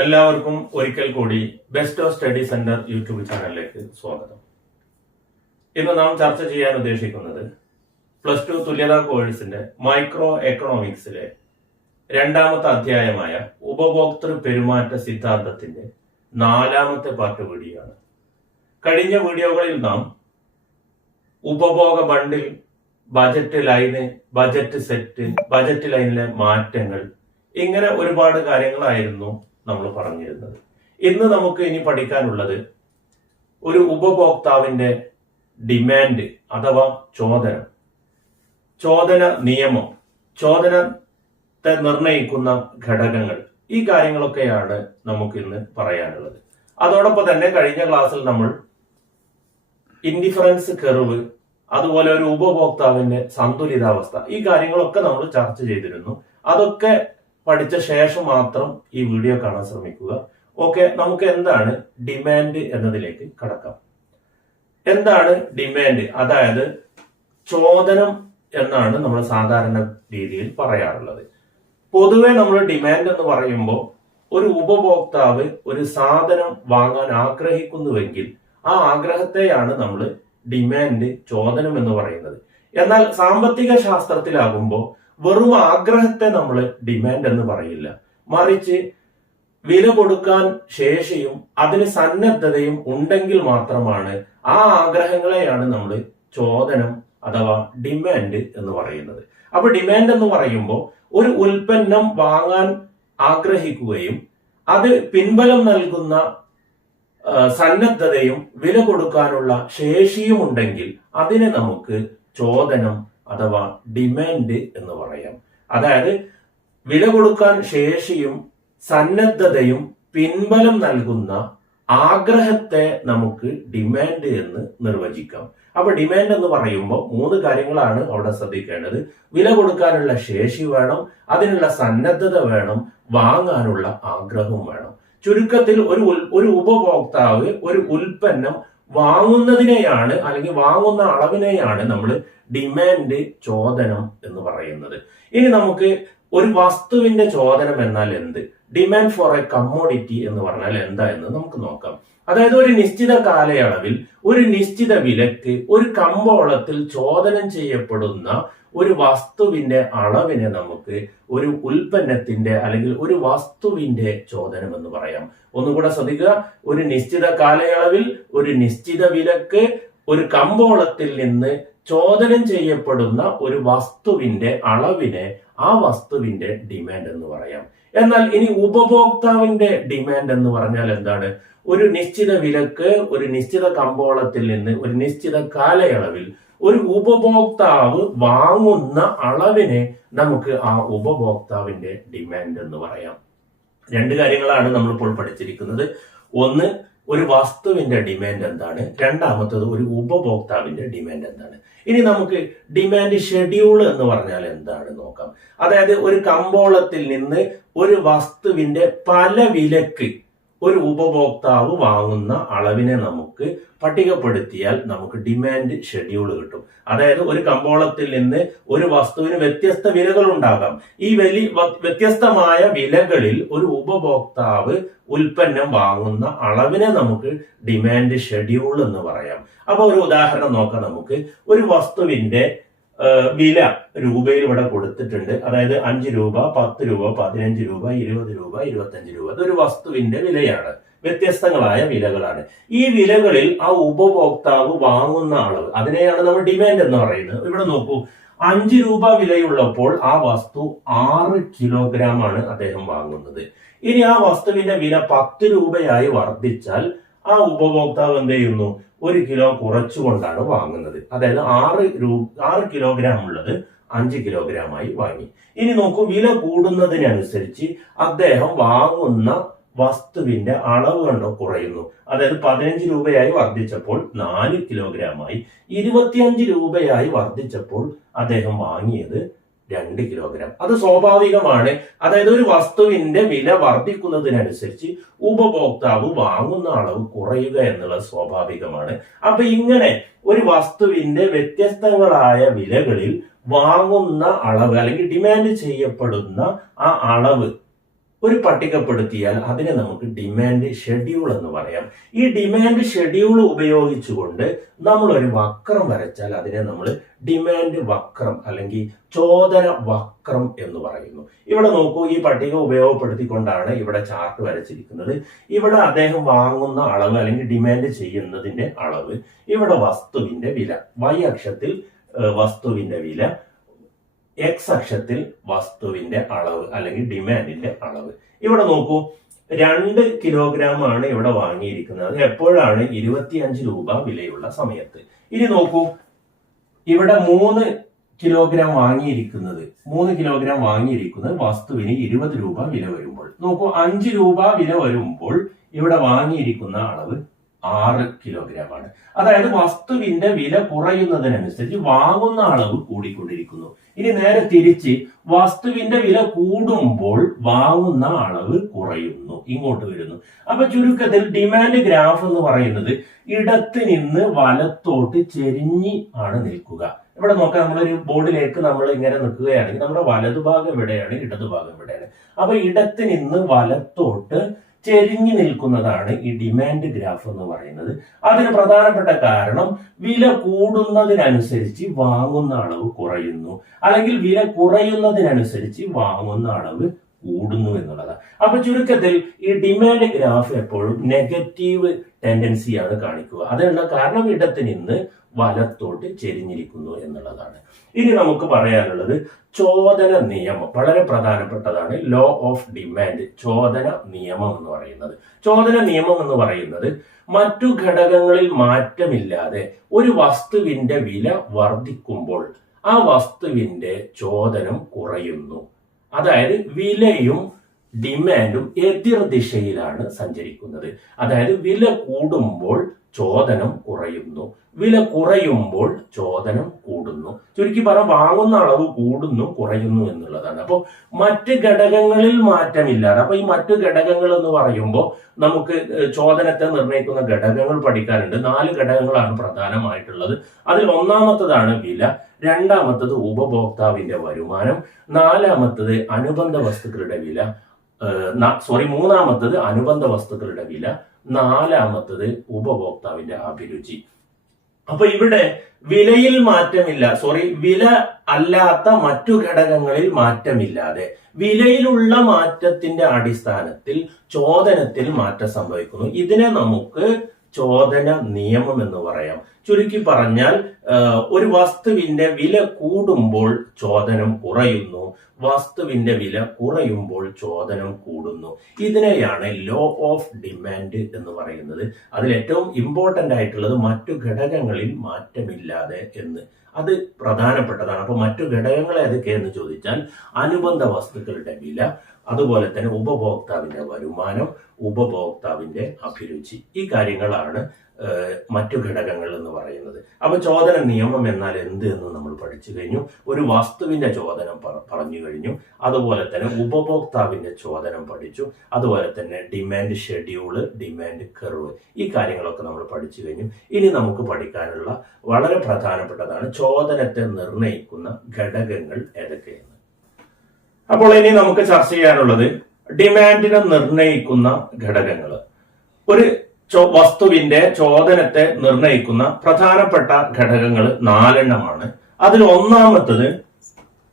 എല്ലാവർക്കും ഒരിക്കൽ കൂടി best of study centre YouTube ചാനലിലേക്ക് സ്വാഗതം. ഇന്ന് നാം ചർച്ച ചെയ്യാൻ ഉദ്ദേശിക്കുന്നത് +2 തുല്യതാ കോഴ്സിന്റെ മൈക്രോ എക്കണോമിക്സിലെ രണ്ടാമത്തെ അധ്യായമായ ഉപഭോക്തൃ പെരുമാറ്റ സിദ്ധാന്തത്തിന്റെ 4ാമത്തെ പാർട്ട് വീഡിയോയാണ്. കഴിഞ്ഞ വീഡിയോകളിൽ നാം ഉപഭോഗ bundle, budget line, budget set, budget ലൈനിലെ മാറ്റങ്ങൾ, ഇങ്ങനെ ഒരുപാട് കാര്യങ്ങളായിരുന്നു നമ്മൾ പറഞ്ഞിരുന്നത്. ഇന്ന് നമുക്ക് ഇനി പഠിക്കാനുള്ളത് ഒരു ഉപഭോക്താവിന്റെ ഡിമാൻഡ് അഥവാ ചോദന നിയമം, ചോദനത്തെ നിർണയിക്കുന്ന ഘടകങ്ങൾ, ഈ കാര്യങ്ങളൊക്കെയാണ് നമുക്ക് ഇന്ന് പറയാനുള്ളത്. അതോടൊപ്പം തന്നെ കഴിഞ്ഞ ക്ലാസ്സിൽ നമ്മൾ ഇൻഡിഫറൻസ് കർവ്, അതുപോലെ ഒരു ഉപഭോക്താവിന്റെ സന്തുലിതാവസ്ഥ, ഈ കാര്യങ്ങളൊക്കെ നമ്മൾ ചർച്ച ചെയ്തിരുന്നു. അതൊക്കെ പഠിച്ച ശേഷം മാത്രം ഈ വീഡിയോ കാണാൻ ശ്രമിക്കുക. ഓക്കെ, നമുക്ക് എന്താണ് ഡിമാൻഡ് എന്നതിലേക്ക് കടക്കാം. എന്താണ് ഡിമാൻഡ്? അതായത് ചോദനം എന്നാണ് നമ്മൾ സാധാരണ രീതിയിൽ പറയാറുള്ളത്. പൊതുവെ നമ്മൾ ഡിമാൻഡ് എന്ന് പറയുമ്പോൾ ഒരു ഉപഭോക്താവ് ഒരു സാധനം വാങ്ങാൻ ആഗ്രഹിക്കുന്നുവെങ്കിൽ ആ ആഗ്രഹത്തെയാണ് നമ്മൾ ഡിമാൻഡ്, ചോദനം എന്ന് പറയുന്നത്. എന്നാൽ സാമ്പത്തിക ശാസ്ത്രത്തിലാകുമ്പോൾ വെറും ആഗ്രഹത്തെ നമ്മൾ ഡിമാൻഡ് എന്ന് പറയില്ല, മറിച്ച് വില കൊടുക്കാൻ ശേഷിയും അതിന് സന്നദ്ധതയും ഉണ്ടെങ്കിൽ മാത്രമാണ് ആ ആഗ്രഹങ്ങളെയാണ് നമ്മൾ ചോദനം അഥവാ ഡിമാൻഡ് എന്ന് പറയുന്നത്. അപ്പൊ ഡിമാൻഡ് എന്ന് പറയുമ്പോൾ ഒരു ഉൽപ്പന്നം വാങ്ങാൻ ആഗ്രഹിക്കുകയും അത് പിൻബലം നൽകുന്ന സന്നദ്ധതയും വില കൊടുക്കാനുള്ള ശേഷിയും ഉണ്ടെങ്കിൽ അതിനെ നമുക്ക് ചോദനം അഥവാ ഡിമാൻഡ് എന്ന് പറയാം. അതായത് വില കൊടുക്കാൻ ശേഷിയും സന്നദ്ധതയും പിൻബലം നൽകുന്ന ആഗ്രഹത്തെ നമുക്ക് ഡിമാൻഡ് എന്ന് നിർവചിക്കാം. അപ്പൊ ഡിമാൻഡ് എന്ന് പറയുമ്പോൾ 3 കാര്യങ്ങളാണ് അവിടെ ശ്രദ്ധിക്കേണ്ടത്. വില കൊടുക്കാനുള്ള ശേഷി വേണം, അതിനുള്ള സന്നദ്ധത വേണം, വാങ്ങാനുള്ള ആഗ്രഹവും വേണം. ചുരുക്കത്തിൽ ഒരു ഉപഭോക്താവ് ഒരു ഉൽപ്പന്നം വാങ്ങുന്നതിനെയാണ് അല്ലെങ്കിൽ വാങ്ങുന്ന അളവിനെയാണ് നമ്മൾ ഡിമാൻഡ്, ചോദനം എന്ന് പറയുന്നത്. ഇനി നമുക്ക് ഒരു വസ്തുവിന്റെ ചോദനം എന്നാൽ എന്ത്, ഡിമാൻഡ് ഫോർ എ കമ്മോഡിറ്റി എന്ന് പറഞ്ഞാൽ എന്താ എന്ന് നമുക്ക് നോക്കാം. അതായത് ഒരു നിശ്ചിത കാലയളവിൽ ഒരു നിശ്ചിത വിലക്ക് ഒരു കമ്പോളത്തിൽ ചോദനം ചെയ്യപ്പെടുന്ന ഒരു വസ്തുവിന്റെ അളവിനെ നമുക്ക് ഒരു ഉൽപ്പന്നത്തിന്റെ അല്ലെങ്കിൽ ഒരു വസ്തുവിന്റെ ചോദനം എന്ന് പറയാം. ഒന്നുകൂടെ ശ്രദ്ധിക്കുക, ഒരു നിശ്ചിത കാലയളവിൽ ഒരു നിശ്ചിത വിലക്ക് ഒരു കമ്പോളത്തിൽ നിന്ന് ചോദനം ചെയ്യപ്പെടുന്ന ഒരു വസ്തുവിന്റെ അളവിനെ ആ വസ്തുവിന്റെ ഡിമാൻഡ് എന്ന് പറയാം. എന്നാൽ ഇനി ഉപഭോക്താവിന്റെ ഡിമാൻഡ് എന്ന് പറഞ്ഞാൽ എന്താണ്? ഒരു നിശ്ചിത വിലക്ക് ഒരു നിശ്ചിത കമ്പോളത്തിൽ നിന്ന് ഒരു നിശ്ചിത കാലയളവിൽ ഒരു ഉപഭോക്താവ് വാങ്ങുന്ന അളവിനെ നമുക്ക് ആ ഉപഭോക്താവിന്റെ ഡിമാൻഡ് എന്ന് പറയാം. 2 കാര്യങ്ങളാണ് നമ്മളിപ്പോൾ പഠിച്ചിരിക്കുന്നത്. ഒന്ന്, ഒരു വസ്തുവിന്റെ ഡിമാൻഡ് എന്താണ്, രണ്ടാമത്തത് ഒരു ഉപഭോക്താവിന്റെ ഡിമാൻഡ് എന്താണ്. ഇനി നമുക്ക് ഡിമാൻഡ് ഷെഡ്യൂൾ എന്ന് പറഞ്ഞാൽ എന്താണ് നോക്കാം. അതായത് ഒരു കമ്പോളത്തിൽ നിന്ന് ഒരു വസ്തുവിന്റെ പല വിലക്ക് ഒരു ഉപഭോക്താവ് വാങ്ങുന്ന അളവിനെ നമുക്ക് പട്ടികപ്പെടുത്തിയാൽ നമുക്ക് ഡിമാൻഡ് ഷെഡ്യൂൾ കിട്ടും. അതായത് ഒരു കമ്പോളത്തിൽ നിന്ന് ഒരു വസ്തുവിന് വ്യത്യസ്ത വിലകൾ ഉണ്ടാകാം. ഈ വ്യത്യസ്തമായ വിലകളിൽ ഒരു ഉപഭോക്താവ് ഉൽപ്പന്നം വാങ്ങുന്ന അളവിനെ നമുക്ക് ഡിമാൻഡ് ഷെഡ്യൂൾ എന്ന് പറയാം. അപ്പൊ ഒരു ഉദാഹരണം നോക്കാം. നമുക്ക് ഒരു വസ്തുവിന്റെ വില രൂപയിൽ ഇവിടെ കൊടുത്തിട്ടുണ്ട്. അതായത് 5 രൂപ, 10 രൂപ, 15 രൂപ, 20 രൂപ, 25 രൂപ. അതൊരു വസ്തുവിന്റെ വിലയാണ്. വ്യത്യസ്തങ്ങളായ വിലകളാണ്. ഈ വിലകളിൽ ആ ഉപഭോക്താവ് വാങ്ങുന്ന അളവ്, അതിനെയാണ് നമ്മൾ ഡിമാൻഡ് എന്ന് പറയുന്നത്. ഇവിടെ നോക്കൂ, 5 രൂപ വിലയുള്ളപ്പോൾ ആ വസ്തു 6 കിലോഗ്രാം ആണ് അദ്ദേഹം വാങ്ങുന്നത്. ഇനി ആ വസ്തുവിന്റെ വില 10 രൂപയായി വർദ്ധിച്ചാൽ ആ ഉപഭോക്താവ് എന്ത് ചെയ്യുന്നു? 1 കിലോ കുറച്ചുകൊണ്ടാണ് വാങ്ങുന്നത്. അതായത് 6 കിലോഗ്രാം ഉള്ളത് 5 കിലോഗ്രാമായി വാങ്ങി. ഇനി നോക്കൂ, വില കൂടുന്നതിനനുസരിച്ച് അദ്ദേഹം വാങ്ങുന്ന വസ്തുവിന്റെ അളവ് കണ്ടോ കുറയുന്നു. അതായത് 15 രൂപയായി വർദ്ധിച്ചപ്പോൾ 4 കിലോഗ്രാമായി, 25 രൂപയായി വർദ്ധിച്ചപ്പോൾ അദ്ദേഹം വാങ്ങിയത് 2 കിലോഗ്രാം. അത് സ്വാഭാവികമാണ്. അതായത് ഒരു വസ്തുവിന്റെ വില വർദ്ധിക്കുന്നതിനനുസരിച്ച് ഉപഭോക്താവ് വാങ്ങുന്ന അളവ് കുറയുക എന്നുള്ളത് സ്വാഭാവികമാണ്. അപ്പൊ ഇങ്ങനെ ഒരു വസ്തുവിന്റെ വ്യത്യസ്തങ്ങളായ വിലകളിൽ വാങ്ങുന്ന അളവ് അല്ലെങ്കിൽ ഡിമാൻഡ് ചെയ്യപ്പെടുന്ന ആ അളവ് ഒരു പട്ടികപ്പെടുത്തിയാൽ അതിനെ നമുക്ക് ഡിമാൻഡ് ഷെഡ്യൂൾ എന്ന് പറയാം. ഈ ഡിമാൻഡ് ഷെഡ്യൂൾ ഉപയോഗിച്ചുകൊണ്ട് നമ്മൾ ഒരു വക്രം വരച്ചാൽ അതിനെ നമ്മൾ ഡിമാൻഡ് വക്രം അല്ലെങ്കിൽ ചോദന വക്രം എന്ന് പറയുന്നു. ഇവിടെ നോക്കൂ, ഈ പട്ടിക ഉപയോഗപ്പെടുത്തിക്കൊണ്ടാണ് ഇവിടെ ചാർട്ട് വരച്ചിരിക്കുന്നത്. ഇവിടെ അദ്ദേഹം വാങ്ങുന്ന അളവ് അല്ലെങ്കിൽ ഡിമാൻഡ് ചെയ്യുന്നതിന്റെ അളവ്, ഇവിടെ വസ്തുവിന്റെ വില, y അക്ഷത്തിൽ വസ്തുവിന്റെ വില, എക്സ് അക്ഷത്തിൽ വസ്തുവിന്റെ അളവ് അല്ലെങ്കിൽ ഡിമാൻഡിന്റെ അളവ്. ഇവിടെ നോക്കൂ, 2 കിലോഗ്രാം ആണ് ഇവിടെ വാങ്ങിയിരിക്കുന്നത്. അത് എപ്പോഴാണ്? 25 രൂപ വിലയുള്ള സമയത്ത്. ഇനി നോക്കൂ, ഇവിടെ 3 കിലോഗ്രാം വാങ്ങിയിരിക്കുന്നത് വസ്തുവിന് 20 രൂപ വില വരുമ്പോൾ, നോക്കൂ 5 രൂപ വില വരുമ്പോൾ ഇവിടെ വാങ്ങിയിരിക്കുന്ന അളവ് 6 കിലോഗ്രാം ആണ്. അതായത് വസ്തുവിന്റെ വില കുറയുന്നതിനനുസരിച്ച് വാങ്ങുന്ന അളവ് കൂടിക്കൊണ്ടിരിക്കുന്നു. ഇനി നേരെ തിരിച്ച് വസ്തുവിന്റെ വില കൂടുമ്പോൾ വാങ്ങുന്ന അളവ് കുറയുന്നു, ഇങ്ങോട്ട് വരുന്നു. അപ്പൊ ചുരുക്കത്തിൽ ഡിമാൻഡ് ഗ്രാഫ് എന്ന് പറയുന്നത് ഇടത്ത് നിന്ന് വലത്തോട്ട് ചെരിഞ്ഞ് ആണ് നിൽക്കുക. ഇവിടെ നോക്കാം, നമ്മളൊരു ബോർഡിലേക്ക് നമ്മൾ ഇങ്ങനെ നിൽക്കുകയാണെങ്കിൽ നമ്മുടെ വലതുഭാഗം എവിടെയാണ്, ഇടതുഭാഗം എവിടെയാണ്. അപ്പൊ ഇടത്ത് നിന്ന് വലത്തോട്ട് ചെരിഞ്ഞു നിൽക്കുന്നതാണ് ഈ ഡിമാൻഡ് ഗ്രാഫ് എന്ന് പറയുന്നത്. അതിന് പ്രധാനപ്പെട്ട കാരണം വില കൂടുന്നതിനനുസരിച്ച് വാങ്ങുന്ന അളവ് കുറയുന്നു, അല്ലെങ്കിൽ വില കുറയുന്നതിനനുസരിച്ച് വാങ്ങുന്ന അളവ് കൂടുന്നു എന്നുള്ളതാണ്. അപ്പൊ ചുരുക്കത്തിൽ ഈ ഡിമാൻഡ് ഗ്രാഫ് എപ്പോഴും നെഗറ്റീവ് ടെൻഡൻസിയാണ് കാണിക്കുക. അതിനുള്ള കാരണം ഇടത്ത് നിന്ന് വലത്തോട്ട് ചെരിഞ്ഞിരിക്കുന്നു എന്നുള്ളതാണ്. ഇനി നമുക്ക് പറയാനുള്ളത് ചോദന നിയമം, വളരെ പ്രധാനപ്പെട്ടതാണ്. ലോ ഓഫ് ഡിമാൻഡ്, ചോദന നിയമം എന്ന് പറയുന്നത്. ചോദന നിയമം എന്ന് പറയുന്നത് മറ്റു ഘടകങ്ങളിൽ മാറ്റമില്ലാതെ ഒരു വസ്തുവിന്റെ വില വർദ്ധിക്കുമ്പോൾ ആ വസ്തുവിന്റെ ചോദനം കുറയുന്നു. അതായത് വിലയും ഡിമാൻഡും എതിർ ദിശയിലാണ് സഞ്ചരിക്കുന്നത്. അതായത് വില കൂടുമ്പോൾ ചോദനം കുറയുന്നു, വില കുറയുമ്പോൾ ചോദനം കൂടുന്നു. ചുരുക്കി പറഞ്ഞാൽ വാങ്ങുന്ന അളവ് കൂടുന്നു കുറയുന്നു എന്നുള്ളതാണ്. അപ്പോൾ മറ്റ് ഘടകങ്ങളിൽ മാറ്റമില്ലാതെ, അപ്പൊ ഈ മറ്റു ഘടകങ്ങൾ എന്ന് പറയുമ്പോൾ നമുക്ക് ചോദനത്തെ നിർണ്ണയിക്കുന്ന ഘടകങ്ങൾ പഠിക്കാനുണ്ട്. 4 ഘടകങ്ങളാണ് പ്രധാനമായിട്ടുള്ളത്. അതിൽ ഒന്നാമത്തതാണ് വില, രണ്ടാമത്തത് ഉപഭോക്താവിന്റെ വരുമാനം, നാലാമത്തത് അനുബന്ധ വസ്തുക്കളുടെ വില, മൂന്നാമത്തത് അനുബന്ധ വസ്തുക്കളുടെ വില, നാലാമത്തത് ഉപഭോക്താവിന്റെ അഭിരുചി. അപ്പൊ ഇവിടെ വിലയിൽ മാറ്റമില്ല, വില അല്ലാത്ത മറ്റു ഘടകങ്ങളിൽ മാറ്റമില്ലാതെ വിലയിലുള്ള മാറ്റത്തിന്റെ അടിസ്ഥാനത്തിൽ ചോദനത്തിൽ മാറ്റം സംഭവിക്കുന്നു. ഇതിനെ നമുക്ക് ചോദന നിയമം എന്ന് പറയാം. ചുരുക്കി പറഞ്ഞാൽ ഒരു വസ്തുവിന്റെ വില കൂടുമ്പോൾ ചോദനം കുറയുന്നു, വസ്തുവിന്റെ വില കുറയുമ്പോൾ ചോദനം കൂടുന്നു. ഇതിനെയാണ് ലോ ഓഫ് ഡിമാൻഡ് എന്ന് പറയുന്നത്. അതിൽ ഏറ്റവും ഇമ്പോർട്ടന്റ് ആയിട്ടുള്ളത് മറ്റു ഘടകങ്ങളിൽ മാറ്റമില്ലാതെ എന്ന്, അത് പ്രധാനപ്പെട്ടതാണ്. അപ്പൊ മറ്റു ഘടകങ്ങൾ ഏതൊക്കെയെന്ന് ചോദിച്ചാൽ അനുബന്ധ വസ്തുക്കളുടെ വില, അതുപോലെ തന്നെ ഉപഭോക്താവിന്റെ വരുമാനം, ഉപഭോക്താവിന്റെ അഭിരുചി, ഈ കാര്യങ്ങളാണ് മറ്റു ഘടകങ്ങൾ എന്ന് പറയുന്നത്. അപ്പൊ ചോദന നിയമം എന്നാൽ എന്ത് എന്ന് നമ്മൾ പഠിച്ചു കഴിഞ്ഞു. ഒരു വസ്തുവിന്റെ ചോദനം പറഞ്ഞു കഴിഞ്ഞു, അതുപോലെ തന്നെ ഉപഭോക്താവിന്റെ ചോദനം പഠിച്ചു, അതുപോലെ തന്നെ ഡിമാൻഡ് ഷെഡ്യൂള്, ഡിമാൻഡ് കർവ്, ഈ കാര്യങ്ങളൊക്കെ നമ്മൾ പഠിച്ചു കഴിഞ്ഞു. ഇനി നമുക്ക് പഠിക്കാനുള്ള വളരെ പ്രധാനപ്പെട്ടതാണ് ചോദനത്തെ നിർണ്ണയിക്കുന്ന ഘടകങ്ങൾ ഏതൊക്കെയാണ്. അപ്പോൾ ഇനി നമുക്ക് ചർച്ച ചെയ്യാനുള്ളത് ഡിമാൻഡിനെ നിർണ്ണയിക്കുന്ന ഘടകങ്ങൾ. ഒരു വസ്തുവിന്റെ ചോദനത്തെ നിർണ്ണയിക്കുന്ന പ്രധാനപ്പെട്ട ഘടകങ്ങൾ 4 അതിൽ ഒന്നാമത്തത്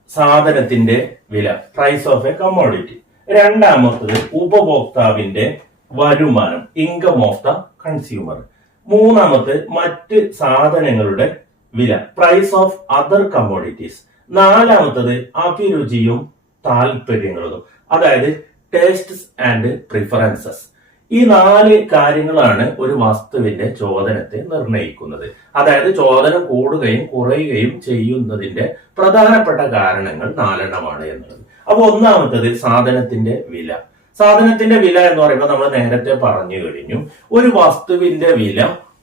സാധനത്തിന്റെ വില, പ്രൈസ് ഓഫ് എ കമ്മോഡിറ്റി. രണ്ടാമത്തത് ഉപഭോക്താവിന്റെ വരുമാനം, ഇൻകം ഓഫ് ദ കൺസ്യൂമർ. മൂന്നാമത് മറ്റ് സാധനങ്ങളുടെ വില, പ്രൈസ് ഓഫ് അതർ കമ്മോഡിറ്റീസ്. നാലാമത്തത് അഭിരുചിയും താല്പര്യങ്ങളും, അതായത് ടേസ്റ്റ്സ് ആൻഡ് പ്രിഫറൻസസ്. ഈ 4 കാര്യങ്ങളാണ് ഒരു വസ്തുവിന്റെ ചോദനത്തെ നിർണ്ണയിക്കുന്നത്. അതായത് ചോദനം കൂടുകയും കുറയുകയും ചെയ്യുന്നതിന്റെ പ്രധാനപ്പെട്ട കാരണങ്ങൾ 4 എന്നുള്ളത്. അപ്പൊ ഒന്നാമത്തത് സാധനത്തിന്റെ വില. സാധനത്തിന്റെ വില എന്ന് പറയുമ്പോൾ നമ്മൾ നേരത്തെ പറഞ്ഞു കഴിഞ്ഞു, ഒരു വസ്തുവിന്റെ വില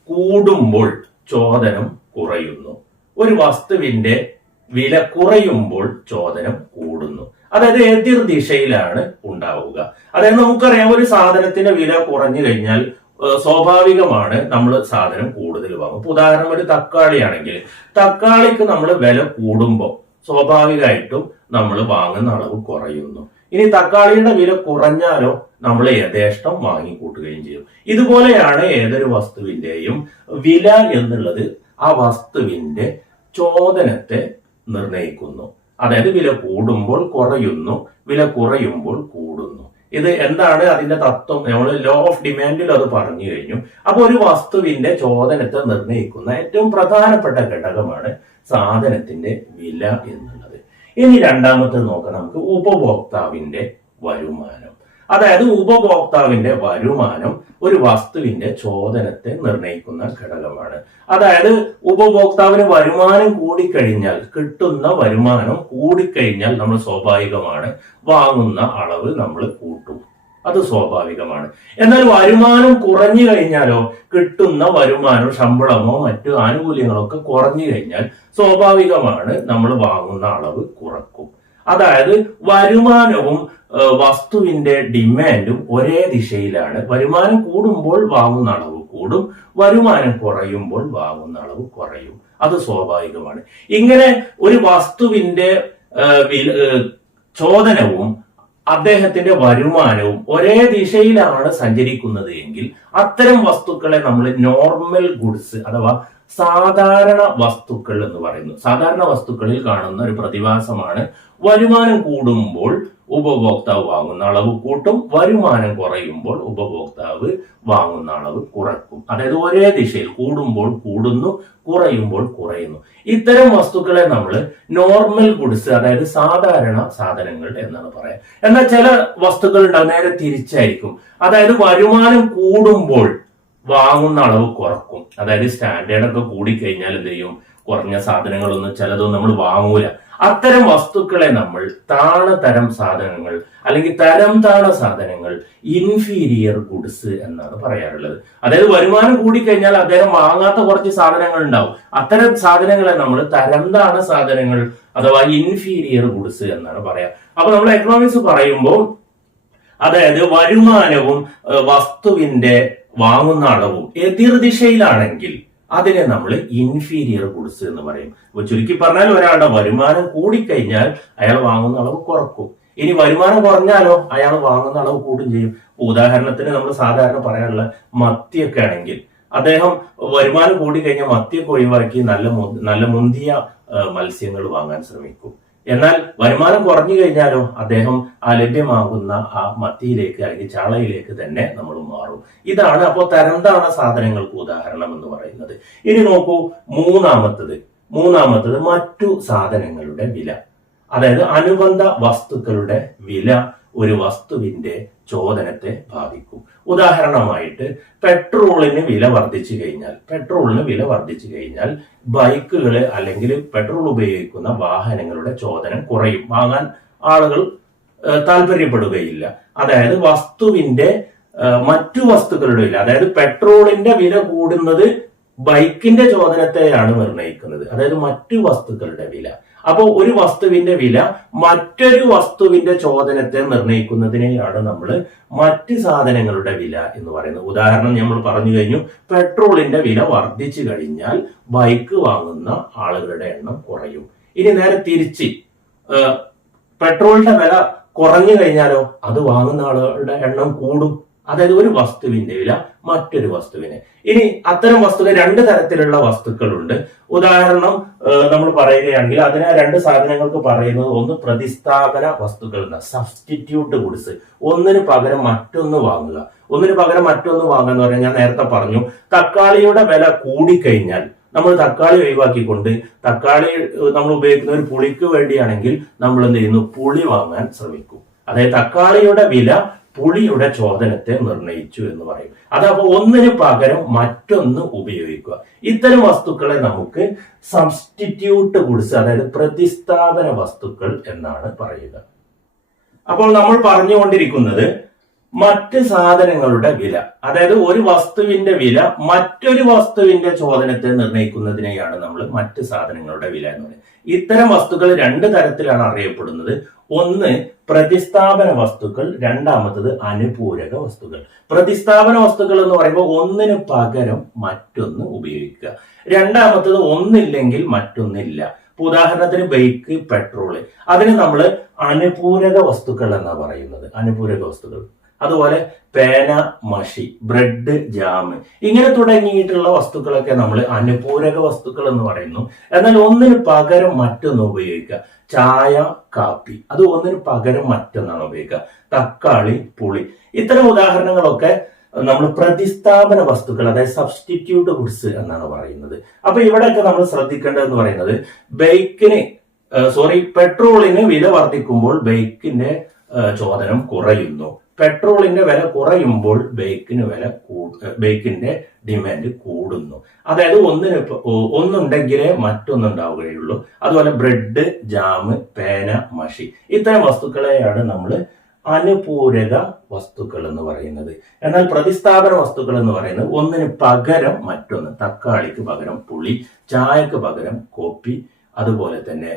കൂടുമ്പോൾ ചോദനം കുറയുന്നു, ഒരു വസ്തുവിന്റെ വില കുറയുമ്പോൾ ചോദനം കൂടുന്നു. അതായത് എതിർ ദിശയിലാണ് ഉണ്ടാവുക. അതായത് നമുക്കറിയാം, ഒരു സാധനത്തിന്റെ വില കുറഞ്ഞു കഴിഞ്ഞാൽ സ്വാഭാവികമാണ് നമ്മൾ സാധനം കൂടുതൽ വാങ്ങും. ഉദാഹരണം ഒരു തക്കാളി ആണെങ്കിൽ തക്കാളിക്ക് നമ്മൾ വില കൂടുമ്പോൾ സ്വാഭാവികമായിട്ടും നമ്മൾ വാങ്ങുന്ന അളവ് കുറയുന്നു. ഇനി തക്കാളിയുടെ വില കുറഞ്ഞാലോ നമ്മൾ യഥേഷ്ടം വാങ്ങിക്കൂട്ടുകയും ചെയ്യും. ഇതുപോലെയാണ് ഏതൊരു വസ്തുവിന്റെയും വില എന്നുള്ളത് ആ വസ്തുവിന്റെ ചോദനത്തെ നിർണയിക്കുന്നു. അതായത് വില കൂടുമ്പോൾ കുറയുന്നു, വില കുറയുമ്പോൾ കൂടുന്നു. ഇത് എന്താണ് അതിന്റെ തത്വം? നമ്മൾ ലോ ഓഫ് ഡിമാൻഡിൽ അത് പറഞ്ഞു കഴിഞ്ഞു. അപ്പൊ ഒരു വസ്തുവിന്റെ ചോദനത്തെ നിർണയിക്കുന്ന ഏറ്റവും പ്രധാനപ്പെട്ട ഘടകമാണ് സാധനത്തിന്റെ വില എന്നുള്ളത്. ഇനി രണ്ടാമത്തെ നോക്കാം നമുക്ക് ഉപഭോക്താവിന്റെ വരുമാനം. അതായത് ഉപഭോക്താവിന്റെ വരുമാനം ഒരു വസ്തുവിന്റെ ചോദനത്തെ നിർണയിക്കുന്ന ഘടകമാണ്. അതായത് ഉപഭോക്താവിന് വരുമാനം കൂടിക്കഴിഞ്ഞാൽ, കിട്ടുന്ന വരുമാനം കൂടിക്കഴിഞ്ഞാൽ നമ്മൾ സ്വാഭാവികമാണ് വാങ്ങുന്ന അളവ് നമ്മൾ കൂട്ടും. അത് സ്വാഭാവികമാണ്. എന്നാൽ വരുമാനം കുറഞ്ഞു കഴിഞ്ഞാലോ, കിട്ടുന്ന വരുമാനം ശമ്പളമോ മറ്റു ആനുകൂല്യങ്ങളോ ഒക്കെ കുറഞ്ഞു കഴിഞ്ഞാൽ സ്വാഭാവികമാണ് നമ്മൾ വാങ്ങുന്ന അളവ് കുറക്കും. അതായത് വരുമാനവും വസ്തുവിന്റെ ഡിമാൻഡും ഒരേ ദിശയിലാണ്. വരുമാനം കൂടുമ്പോൾ വാങ്ങുന്ന അളവ് കൂടും, വരുമാനം കുറയുമ്പോൾ വാങ്ങുന്ന അളവ് കുറയും. അത് സ്വാഭാവികമാണ്. ഇങ്ങനെ ഒരു വസ്തുവിന്റെ ചോദനവും അദ്ദേഹത്തിന്റെ വരുമാനവും ഒരേ ദിശയിലാണ് സഞ്ചരിക്കുന്നത് എങ്കിൽ അത്തരം വസ്തുക്കളെ നമ്മൾ നോർമൽ ഗുഡ്സ് അഥവാ സാധാരണ വസ്തുക്കൾ എന്ന് പറയുന്നു. സാധാരണ വസ്തുക്കളിൽ കാണുന്ന ഒരു പ്രതിഭാസമാണ് വരുമാനം കൂടുമ്പോൾ ഉപഭോക്താവ് വാങ്ങുന്ന അളവ് കൂട്ടും, വരുമാനം കുറയുമ്പോൾ ഉപഭോക്താവ് വാങ്ങുന്ന അളവ് കുറക്കും. അതായത് ഒരേ ദിശയിൽ കൂടുമ്പോൾ കൂടുന്നു, കുറയുമ്പോൾ കുറയുന്നു. ഇത്തരം വസ്തുക്കളെ നമ്മൾ നോർമൽ ഗുഡ്സ് അതായത് സാധാരണ സാധനങ്ങൾ എന്നാണ് പറയാം. എന്നാൽ ചില വസ്തുക്കൾ ഉണ്ടാവും നേരെ തിരിച്ചായിരിക്കും. അതായത് വരുമാനം കൂടുമ്പോൾ വാങ്ങുന്ന അളവ് കുറക്കും. അതായത് സ്റ്റാൻഡേർഡ് ഒക്കെ കൂടിക്കഴിഞ്ഞാൽ എന്ത് ചെയ്യും? കുറഞ്ഞ സാധനങ്ങളൊന്നും ചിലതൊന്നും നമ്മൾ വാങ്ങൂല. അത്തരം വസ്തുക്കളെ നമ്മൾ താണതരം സാധനങ്ങൾ അല്ലെങ്കിൽ തരം താണ സാധനങ്ങൾ, ഇൻഫീരിയർ ഗുഡ്സ് എന്നാണ് പറയാറുള്ളത്. അതായത് വരുമാനം കൂടിക്കഴിഞ്ഞാൽ അദ്ദേഹം വാങ്ങാത്ത കുറച്ച് സാധനങ്ങൾ ഉണ്ടാവും. അത്തരം സാധനങ്ങളെ നമ്മൾ തരം താണ സാധനങ്ങൾ അഥവാ ഇൻഫീരിയർ ഗുഡ്സ് എന്നാണ് പറയാ. അപ്പൊ നമ്മൾ എക്കണോമിക്സ് പറയുമ്പോൾ അതായത് വരുമാനവും വസ്തുവിന്റെ വാങ്ങുന്ന അളവും എതിർദിശയിലാണെങ്കിൽ അതിനെ നമ്മൾ ഇൻഫീരിയർ ഗുഡ്സ് എന്ന് പറയും. അപ്പൊ ചുരുക്കി പറഞ്ഞാൽ ഒരാളുടെ വരുമാനം കൂടിക്കഴിഞ്ഞാൽ അയാൾ വാങ്ങുന്ന അളവ് കുറക്കും. ഇനി വരുമാനം കുറഞ്ഞാലോ അയാൾ വാങ്ങുന്ന അളവ് കൂടും ചെയ്യും. ഉദാഹരണത്തിന് നമ്മൾ സാധാരണ പറയാനുള്ള മത്തിയൊക്കെ ആണെങ്കിൽ അദ്ദേഹം വരുമാനം കൂടിക്കഴിഞ്ഞാൽ മത്തിയൊക്കെ ഒഴിവാക്കി നല്ല മുന്തിയ മത്സ്യങ്ങൾ വാങ്ങാൻ ശ്രമിക്കും. എന്നാൽ വരുമാനം കുറഞ്ഞു കഴിഞ്ഞാലോ അദ്ദേഹം ആ ലഭ്യമാകുന്ന ആ മത്തിയിലേക്ക് അല്ലെങ്കിൽ ചാളയിലേക്ക് തന്നെ നമ്മൾ മാറും. ഇതാണ് അപ്പോൾ തരംതാണ സാധനങ്ങൾക്ക് ഉദാഹരണം എന്ന് പറയുന്നത്. ഇനി നോക്കൂ മൂന്നാമത്തത് മറ്റു സാധനങ്ങളുടെ വില. അതായത് അനുബന്ധ വസ്തുക്കളുടെ വില ഒരു വസ്തുവിന്റെ ചോദനത്തെ ബാധിക്കും. ഉദാഹരണമായിട്ട് പെട്രോളിന് വില വർദ്ധിച്ചു കഴിഞ്ഞാൽ ബൈക്കുകള് അല്ലെങ്കിൽ പെട്രോൾ ഉപയോഗിക്കുന്ന വാഹനങ്ങളുടെ ചോദനം കുറയും. വാങ്ങാൻ ആളുകൾ താല്പര്യപ്പെടുകയില്ല. അതായത് വസ്തുവിന്റെ മറ്റു വസ്തുക്കളുടെ വില, അതായത് പെട്രോളിന്റെ വില കൂടുന്നത് ബൈക്കിന്റെ ചോദനത്തെയാണ് നിർണ്ണയിക്കുന്നത്. അതായത് മറ്റു വസ്തുക്കളുടെ വില. അപ്പോൾ ഒരു വസ്തുവിന്റെ വില മറ്റൊരു വസ്തുവിന്റെ ചോദനത്തെ നിർണ്ണയിക്കുന്നതിനെയാണ് നമ്മൾ മറ്റ് സാധനങ്ങളുടെ വില എന്ന് പറയുന്നത്. ഉദാഹരണം നമ്മൾ പറഞ്ഞു കഴിഞ്ഞു, പെട്രോളിന്റെ വില വർദ്ധിച്ചു കഴിഞ്ഞാൽ ബൈക്ക് വാങ്ങുന്ന ആളുകളുടെ എണ്ണം കുറയും. ഇനി നേരെ തിരിച്ച് പെട്രോളിന്റെ വില കുറഞ്ഞു കഴിഞ്ഞാലോ അത് വാങ്ങുന്ന ആളുകളുടെ എണ്ണം കൂടും. അതായത് ഒരു വസ്തുവിന്റെ വില മറ്റൊരു വസ്തുവിന്. ഇനി അത്തരം വസ്തുക്കൾ രണ്ട് തരത്തിലുള്ള വസ്തുക്കളുണ്ട്. ഉദാഹരണം നമ്മൾ പറയുകയാണെങ്കിൽ അതിനെ രണ്ട് സാധനങ്ങൾക്ക് പറയുന്നത്, ഒന്ന് പ്രതിസ്ഥാപന വസ്തുക്കൾ, സബ്സ്റ്റിറ്റ്യൂട്ട് ഗുഡ്സ്. ഒന്നിന് പകരം മറ്റൊന്ന് വാങ്ങുക എന്ന് പറഞ്ഞാൽ ഞാൻ നേരത്തെ പറഞ്ഞു, തക്കാളിയുടെ വില കൂടിക്കഴിഞ്ഞാൽ നമ്മൾ തക്കാളി ഒഴിവാക്കിക്കൊണ്ട് തക്കാളി നമ്മൾ ഉപയോഗിക്കുന്ന ഒരു പുളിക്ക് വേണ്ടിയാണെങ്കിൽ നമ്മൾ എന്ത് ചെയ്യുന്നു? പുളി വാങ്ങാൻ ശ്രമിക്കും. അതായത് തക്കാളിയുടെ വില പുളിയുടെ ചോദനത്തെ നിർണയിച്ചു എന്ന് പറയും. അതപ്പോ ഒന്നിന് പകരം മറ്റൊന്ന് ഉപയോഗിക്കുക. ഇത്തരം വസ്തുക്കളെ നമുക്ക് സബ്സ്റ്റിറ്റ്യൂട്ട് ഗുഡ്സ് അതായത് പ്രതിസ്ഥാപന വസ്തുക്കൾ എന്നാണ് പറയുക. അപ്പോൾ നമ്മൾ പറഞ്ഞുകൊണ്ടിരിക്കുന്നത് മറ്റ് സാധനങ്ങളുടെ വില, അതായത് ഒരു വസ്തുവിന്റെ വില മറ്റൊരു വസ്തുവിന്റെ ചോദനത്തെ നിർണ്ണയിക്കുന്നതിനെയാണ് നമ്മൾ മറ്റ് സാധനങ്ങളുടെ വില എന്ന് പറയുന്നത്. ഇത്തരം വസ്തുക്കൾ രണ്ട് തരത്തിലാണ് അറിയപ്പെടുന്നത്. ഒന്ന് പ്രതിസ്ഥാപന വസ്തുക്കൾ, രണ്ടാമത്തത് അനുപൂരക വസ്തുക്കൾ. പ്രതിസ്ഥാപന വസ്തുക്കൾ എന്ന് പറയുമ്പോൾ ഒന്നിന് പകരം മറ്റൊന്ന് ഉപയോഗിക്കുക. രണ്ടാമത്തത് ഒന്നില്ലെങ്കിൽ മറ്റൊന്നില്ല. ഉദാഹരണത്തിന് ബൈക്ക്, പെട്രോള്, അതിന് നമ്മൾ അനുപൂരക വസ്തുക്കൾ എന്നാ പറയുന്നത്, അനുപൂരക വസ്തുക്കൾ. അതുപോലെ പേന, മഷി, ബ്രെഡ്, ജാം, ഇങ്ങനെ തുടങ്ങിയിട്ടുള്ള വസ്തുക്കളൊക്കെ നമ്മൾ അനുപൂരക വസ്തുക്കൾ എന്ന് പറയുന്നു. എന്നാൽ ഒന്നിന് പകരം മറ്റൊന്ന് ഉപയോഗിക്കുക. ചായ, കാപ്പി, അത് ഒന്നിന് പകരം മറ്റൊന്നാണ് ഉപയോഗിക്കുക. തക്കാളി, പുളി, ഇത്തരം ഉദാഹരണങ്ങളൊക്കെ നമ്മൾ പ്രതിസ്ഥാപന വസ്തുക്കൾ, അതായത് സബ്സ്റ്റിറ്റ്യൂട്ട് ഗുഡ്സ് എന്നാണ് പറയുന്നത്. അപ്പൊ ഇവിടെയൊക്കെ നമ്മൾ ശ്രദ്ധിക്കേണ്ടതെന്ന് പറയുന്നത് പെട്രോളിന് വില വർദ്ധിക്കുമ്പോൾ ബൈക്കിന്റെ ചോദനം കുറയുന്നു, പെട്രോളിന്റെ വില കുറയുമ്പോൾ ബൈക്കിന്റെ ഡിമാൻഡ് കൂടുന്നു. അതായത് ഒന്നുണ്ടെങ്കിലേ മറ്റൊന്നുണ്ടാവുകയുള്ളൂ. അതുപോലെ ബ്രെഡ്, ജാം, പേന, മഷി, ഇത്തരം വസ്തുക്കളെയാണ് നമ്മൾ അനുപൂരക വസ്തുക്കൾ എന്ന് പറയുന്നത്. എന്നാൽ പ്രതിസ്ഥാപന വസ്തുക്കൾ എന്ന് പറയുന്നത് ഒന്നിന് പകരം മറ്റൊന്ന്. തക്കാളിക്ക് പകരം പുളി, ചായക്ക് പകരം കോപ്പി, അതുപോലെ തന്നെ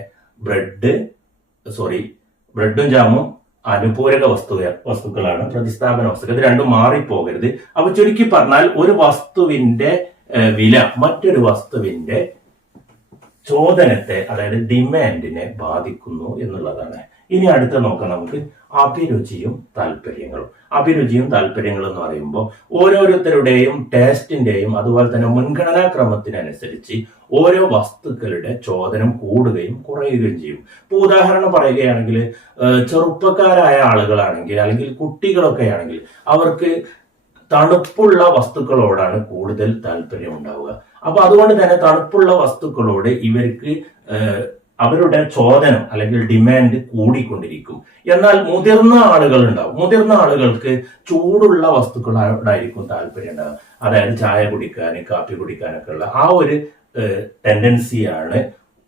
ബ്രെഡും ജാമും അനുപൂരക വസ്തുക്കളാണ്, പ്രതിസ്ഥാപന വസ്തുക്കൾ. ഇത് രണ്ടും മാറിപ്പോകരുത്. അപ്പൊ ചുരുക്കി പറഞ്ഞാൽ ഒരു വസ്തുവിന്റെ വില മറ്റൊരു വസ്തുവിന്റെ ചോദനത്തെ, അതായത് ഡിമാൻഡിനെ ബാധിക്കുന്നു എന്നുള്ളതാണ്. ഇനി അടുത്ത നോക്കാം നമുക്ക് അഭിരുചിയും താല്പര്യങ്ങളും. അഭിരുചിയും താല്പര്യങ്ങളും എന്ന് പറയുമ്പോൾ ഓരോരുത്തരുടെയും ടേസ്റ്റിന്റെയും അതുപോലെ തന്നെ മുൻഗണനാക്രമത്തിനനുസരിച്ച് ഓരോ വസ്തുക്കളുടെ ചോദനം കൂടുകയും കുറയുകയും ചെയ്യും. ഇപ്പൊ ഉദാഹരണം പറയുകയാണെങ്കിൽ ചെറുപ്പക്കാരായ ആളുകളാണെങ്കിൽ അല്ലെങ്കിൽ കുട്ടികളൊക്കെ ആണെങ്കിൽ അവർക്ക് തണുപ്പുള്ള വസ്തുക്കളോടാണ് കൂടുതൽ താല്പര്യം ഉണ്ടാവുക. അപ്പൊ അതുകൊണ്ട് തന്നെ തണുപ്പുള്ള വസ്തുക്കളോട് ഇവർക്ക് അവരുടെ ചോദനം അല്ലെങ്കിൽ ഡിമാൻഡ് കൂടിക്കൊണ്ടിരിക്കും. എന്നാൽ മുതിർന്ന ആളുകൾ ഉണ്ടാവും, മുതിർന്ന ആളുകൾക്ക് ചൂടുള്ള വസ്തുക്കളോടായിരിക്കും താല്പര്യം ഉണ്ടാവുക. അതായത് ചായ കുടിക്കാൻ, കാപ്പി കുടിക്കാനൊക്കെ ഉള്ള ആ ഒരു ടെൻഡൻസിയാണ്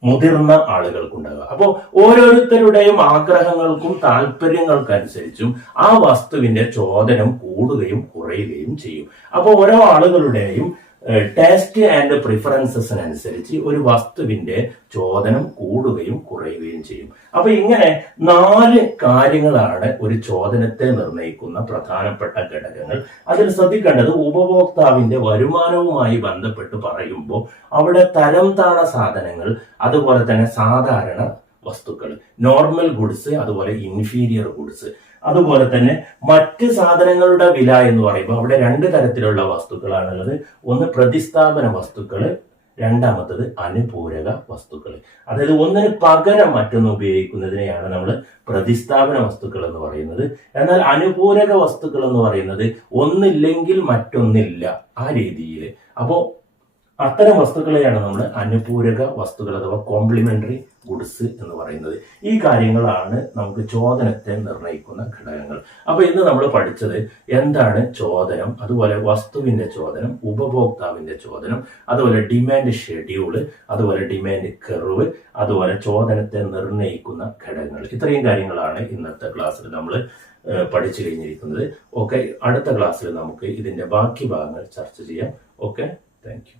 മുതിർന്ന ആളുകൾക്കുണ്ടാകുക. അപ്പോൾ ഓരോരുത്തരുടെയും ആഗ്രഹങ്ങൾക്കും താല്പര്യങ്ങൾക്കനുസരിച്ചും ആ വസ്തുവിന്റെ ചോദനം കൂടുകയും കുറയുകയും ചെയ്യും. അപ്പോൾ ഓരോ ആളുകളുടെയും ടേസ്റ്റ് ആൻഡ് പ്രിഫറൻസസിനനുസരിച്ച് ഒരു വസ്തുവിന്റെ ചോദനം കൂടുകയും കുറയുകയും ചെയ്യും. അപ്പൊ ഇങ്ങനെ 4 കാര്യങ്ങളാണ് ഒരു ചോദനത്തെ നിർണ്ണയിക്കുന്ന പ്രധാനപ്പെട്ട ഘടകങ്ങൾ. അതിൽ ശ്രദ്ധിക്കേണ്ടത് ഉപഭോക്താവിന്റെ വരുമാനവുമായി ബന്ധപ്പെട്ട് പറയുമ്പോൾ അവിടെ തരം താണ സാധനങ്ങൾ, അതുപോലെ തന്നെ സാധാരണ വസ്തുക്കൾ, നോർമൽ ഗുഡ്സ്, അതുപോലെ ഇൻഫീരിയർ ഗുഡ്സ്, അതുപോലെ തന്നെ മറ്റ് സാധനങ്ങളുടെ വില എന്ന് പറയുമ്പോൾ അവിടെ 2 തരത്തിലുള്ള വസ്തുക്കളാണുള്ളത്. ഒന്ന് പ്രതിസ്ഥാപന വസ്തുക്കൾ, രണ്ടാമത്തത് അനുപൂരക വസ്തുക്കൾ. അതായത് ഒന്നിന് പകരം മറ്റൊന്ന് ഉപയോഗിക്കുന്നതിനെയാണ് നമ്മൾ പ്രതിസ്ഥാപന വസ്തുക്കൾ എന്ന് പറയുന്നത്. എന്നാൽ അനുപൂരക വസ്തുക്കൾ എന്ന് പറയുന്നത് ഒന്നില്ലെങ്കിൽ മറ്റൊന്നില്ല, ആ രീതിയിൽ. അപ്പോ അത്തരം വസ്തുക്കളെയാണ് നമ്മൾ അനുപൂരക വസ്തുക്കൾ അഥവാ കോംപ്ലിമെന്ററി ഗുഡ്സ് എന്ന് പറയുന്നത്. ഈ കാര്യങ്ങളാണ് നമുക്ക് ചോദനത്തെ നിർണ്ണയിക്കുന്ന ഘടകങ്ങൾ. അപ്പൊ ഇന്ന് നമ്മൾ പഠിച്ചത് എന്താണ് ചോദനം, അതുപോലെ വസ്തുവിന്റെ ചോദനം, ഉപഭോക്താവിന്റെ ചോദനം, അതുപോലെ ഡിമാൻഡ് ഷെഡ്യൂള്, അതുപോലെ ഡിമാൻഡ് കർവ്, അതുപോലെ ചോദനത്തെ നിർണ്ണയിക്കുന്ന ഘടകങ്ങൾ. ഇത്രയും കാര്യങ്ങളാണ് ഇന്നത്തെ ക്ലാസ്സിൽ നമ്മൾ പഠിച്ചു കഴിഞ്ഞിരിക്കുന്നത്. ഓക്കെ, അടുത്ത ക്ലാസ്സിൽ നമുക്ക് ഇതിന്റെ ബാക്കി ഭാഗങ്ങൾ ചർച്ച ചെയ്യാം. Okay, thank you.